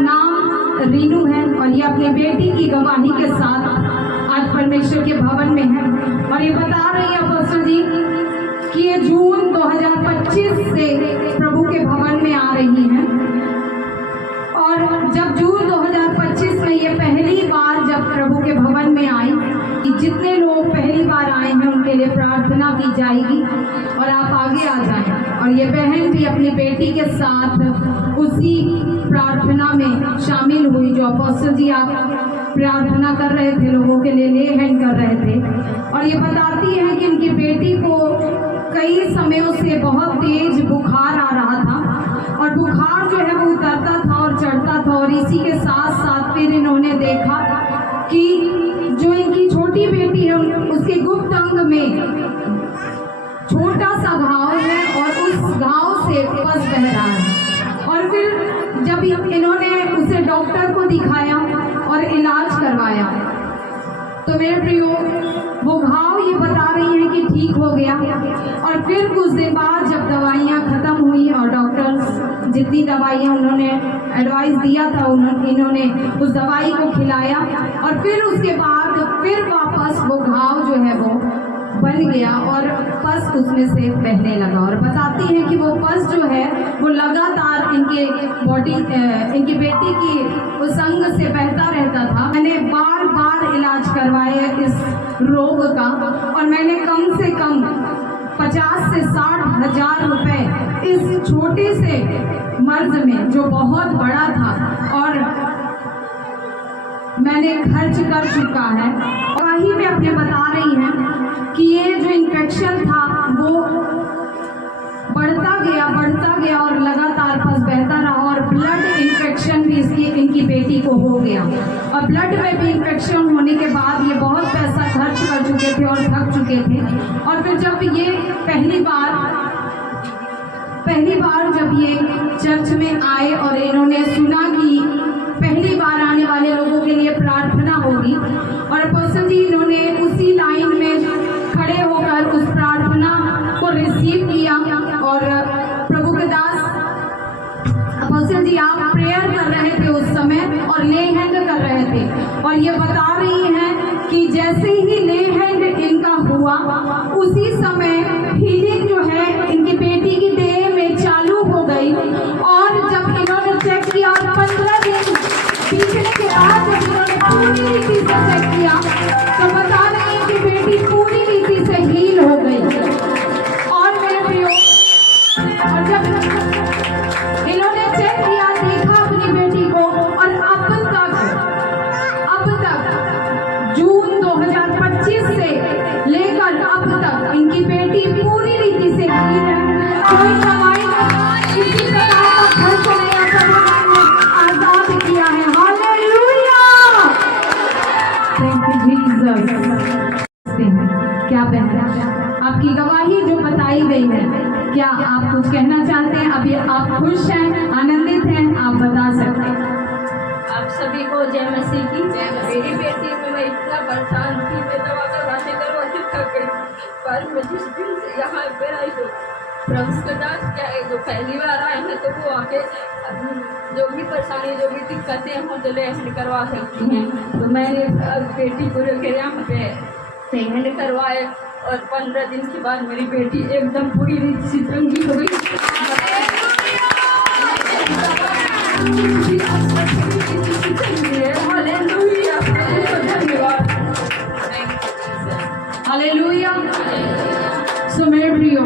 नाम रीनू है और ये अपनी बेटी की गवाही के साथ आज परमेश्वर के भवन में है और ये बता रही है अपोस्टल जी कि ये जून 2025 से प्रभु के भवन में आ रही हैं। और जब जून 2025 में ये पहली बार जब प्रभु के भवन में आई कि जितने लोग पहली बार आए हैं उनके लिए प्रार्थना की जाएगी और आप आगे आ जाएं। और ये बहन भी अपनी बेटी के साथ उसी प्रार्थना में शामिल हुई जो अपोस्टल जी आप प्रार्थना कर रहे थे, लोगों के लिए ले हैंड कर रहे थे। और ये बताती है कि उनकी बेटी को कई समयों से बहुत तेज बुखार आ रहा था और बुखार जो है वो उतरता था और चढ़ता था। और इसी के साथ साथ फिर इन्होंने देखा कि जो इनकी छोटी बेटी है उसके गुप्त अंग में छोटा सा घाव है और उस घाव से पस बह रहा है। और फिर जब इन्होंने उसे डॉक्टर को दिखाया और इलाज करवाया तो मेरे प्रियो वो घाव ये बता रही है कि ठीक हो गया। और फिर कुछ दिन बाद जब दवाइयाँ खत्म हुई और डॉक्टर्स जितनी दवाइयाँ उन्होंने एडवाइस दिया था इन्होंने उस दवाई को खिलाया और फिर उसके बाद फिर वापस वो घाव जो है वो बन गया और पस उसमें से बहने लगा। और बताती हैं कि वो पस जो है वो लगातार इनके इनकी बेटी की उस अंग से बहता रहता था। मैंने बार बार इलाज करवाया इस रोग का और मैंने कम से कम 50 से 60 हजार रुपए इस छोटे से मर्ज में जो बहुत बड़ा था और मैंने खर्च कर चुका है। वही में अपने बता रही हैं कि ये जो इन्फेक्शन था वो बढ़ता गया और लगातार पस बहता रहा और ब्लड इन्फेक्शन भी इनकी बेटी को हो गया। और ब्लड में भी इन्फेक्शन होने के बाद ये बहुत पैसा खर्च कर चुके थे और थक चुके थे। और फिर जब ये पहली बार जब ये चर्च में आए और इन्होंने सुना कि पहली बार आने वाले लोगों के लिए प्रार्थना होगी और अपोस्टल जी इन्होंने उसी लाइन में खड़े होकर उस प्रार्थना को रिसीव किया। और प्रभु के दास अपोस्टल जी आप प्रेयर कर रहे थे उस समय और ले हैंड कर रहे थे और ये बता रही हैं कि जैसे ही ले हैंड इनका हुआ उसी समय हीलिंग जो है इनकी बेटी की देह में चालू हो गई। और जब इन्होंने चेक किया 15 दिन बीतने के बाद जब इन्होंने पूरी रीति से चेक किया तो बता रही है कि बेटी पूरी रीति से हील हो गई। और मेरे प्रियो और जब इन्होंने चेक किया देखा अपनी बेटी को और अब तक जून 2025 से लेकर अब तक इनकी बेटी पूरी रीति से हील है। कोई दवाई किसी प्रकार का खर्च नहीं आजाद किया है। Hallelujah, thank you Jesus. क्या बहन आपकी गवाही जो बताई गई है, क्या आप कुछ कहना चाहते हैं? अभी आप खुश हैं, आनंदित हैं, आप बता सकते हैं। आप सभी को जय मसीह की। मेरी बेटी को मैं इतना परेशान थी, मैं दवा करवाते थक गई। पर मैं जिस दिन से यहाँ पे आई तो प्रभु के दास क्या है जो पहली बार आए हैं तो वो आके जो भी परेशानी जो भी दिक्कतें हों तो ले हैंड करवा सकती हैं। तो मैंने बेटी को लेकर यहाँ पे हैंड करवाए और 15 दिन के बाद मेरी बेटी एकदम पूरी रीति से चंगी हो गई। हालेलुया। सो मेरे प्रियो